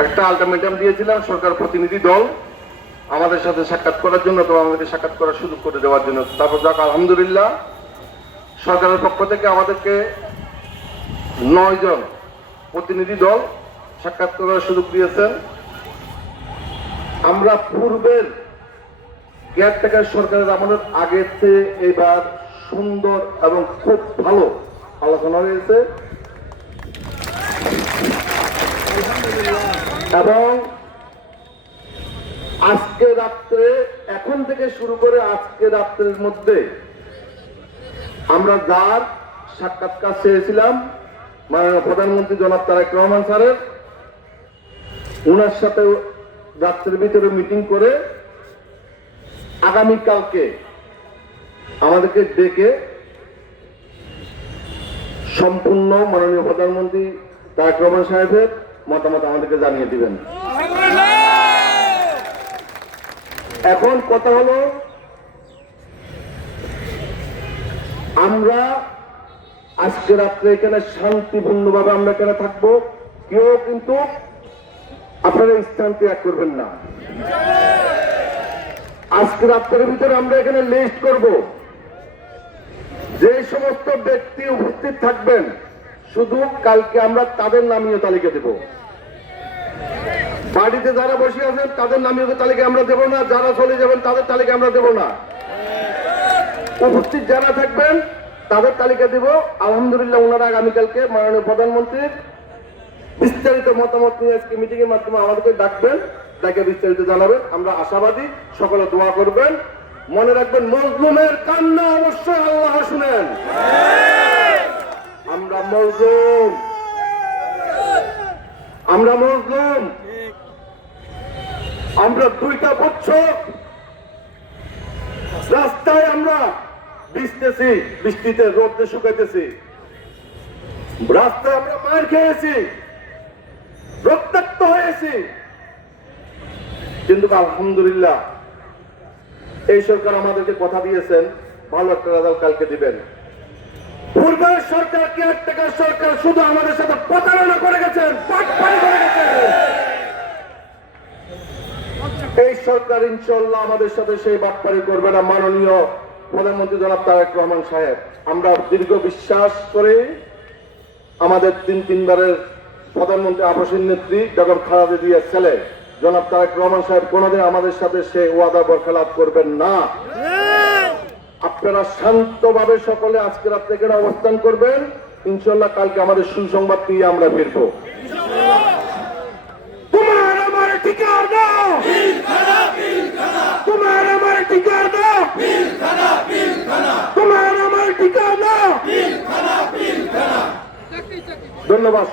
একটা আলটিমেটাম দিয়েছিলাম সরকার প্রতিনিধি দল আমাদের সাথে সাক্ষাৎ করার জন্য, তো আমাদেরকে সাক্ষাৎ করার সুযোগ করে দেওয়ার জন্য। তারপর যাক আলহামদুলিল্লাহ সরকারের পক্ষ থেকে আমাদেরকে 9 জন প্রতিনিধি দল সাক্ষাৎ করার সুযোগ দিয়েছেন। আমরা পূর্বের কেয়ারটেকার সরকারের আমলের আগের চেয়ে এবার সুন্দর এবং খুব ভালো আলোচনা হয়েছে এবং আজকে রাত্রে এখন থেকে শুরু করে আজকে রাত্রের মধ্যে আমরা যার সাক্ষাৎকার চেয়েছিলাম মাননীয় প্রধানমন্ত্রী জনাব তারেক রহমান স্যারের, ওনার সাথে রাত্রের ভিতরে মিটিং করে আগামীকালকে আমাদেরকে ডেকে সম্পূর্ণ মাননীয় প্রধানমন্ত্রী তারেক রহমান সাহেবের মতামত আমাদেরকে জানিয়ে দিবেন। এখন কথা হলো, আমরা আজকে রাত্রে এখানে শান্তিপূর্ণভাবে আমরা এখানে থাকবো, কেউ কিন্তু আপনারা স্থান ত্যাগ করবেন না। আজকে রাত্রের ভিতরে আমরা এখানে লিস্ট করব, যে সমস্ত ব্যক্তি উপস্থিত থাকবেন শুধু কালকে আমরা তাদের নামীয় তালিকা দেব। বাড়িতে যারা বসে আছেন তাদের নামীয় তালিকা আমরা দেব না, যারা চলে যাবেন তাদের তালিকা আমরা দেব না। উপস্থিত যারা থাকবেন তাদের তালিকা দেব। আলহামদুলিল্লাহ ওনারা আগামীকালকে মাননীয় প্রধানমন্ত্রীর বিস্তারিত মতামত নিয়ে আজকে মিটিং এর মাধ্যমে আমাদেরকে ডাকবেন, তাকে বিস্তারিত জানাবেন। আমরা আশাবাদী, সকলে দোয়া করবেন। মনে রাখবেন মজলুমের কান্না অবশ্যই আল্লাহ শুনেন। আমরা মজলুম, আমরা মজলুম, আমরা 2টা বছর রাস্তায় আমরা ভিজতেছি, বৃষ্টিতে রোদে শুকাইতেছি, রাস্তায় আমরা মার খেয়েছি, রক্তাক্ত হয়েছি, কিন্তু আলহামদুলিল্লাহ এই সরকার আমাদেরকে কথা দিয়েছেন ভালো একটা রেজাল্ট কালকে দিবেন। পূর্বের সরকার কেয়ারটেকার সরকার শুধু আমাদের সাথে প্রতারণা করে গেছেন, পাটপাড়ি করে গেছেন। এই সরকার ইনশাআল্লাহ আমাদের সাথে সেই বাটপাড়ি করবে না। মাননীয় প্রধানমন্ত্রী জনাব তারেক রহমান সাহেব, আমরা দীর্ঘ বিশ্বাস করে আমাদের 3বারের প্রধানমন্ত্রী আবাসীর নেত্রী বেগম খালেদা জিয়ার ছেলে জনাব তারেক রহমান সাহেব কোনদিন আমাদের সাথে সেই ওয়াদা বরখেলাপ করবেন না। আপনারা শান্তভাবে সকলে আজকে রাত্রে এখানে অবস্থান করবেন, ইনশাআল্লাহ কালকে আমাদের সুসংবাদ নিয়ে আমরা ফিরবো। তোমার আমার ঠিকানা, তোমার আমার ঠিকানা, তোমার আমার ঠিকানা। ধন্যবাদ।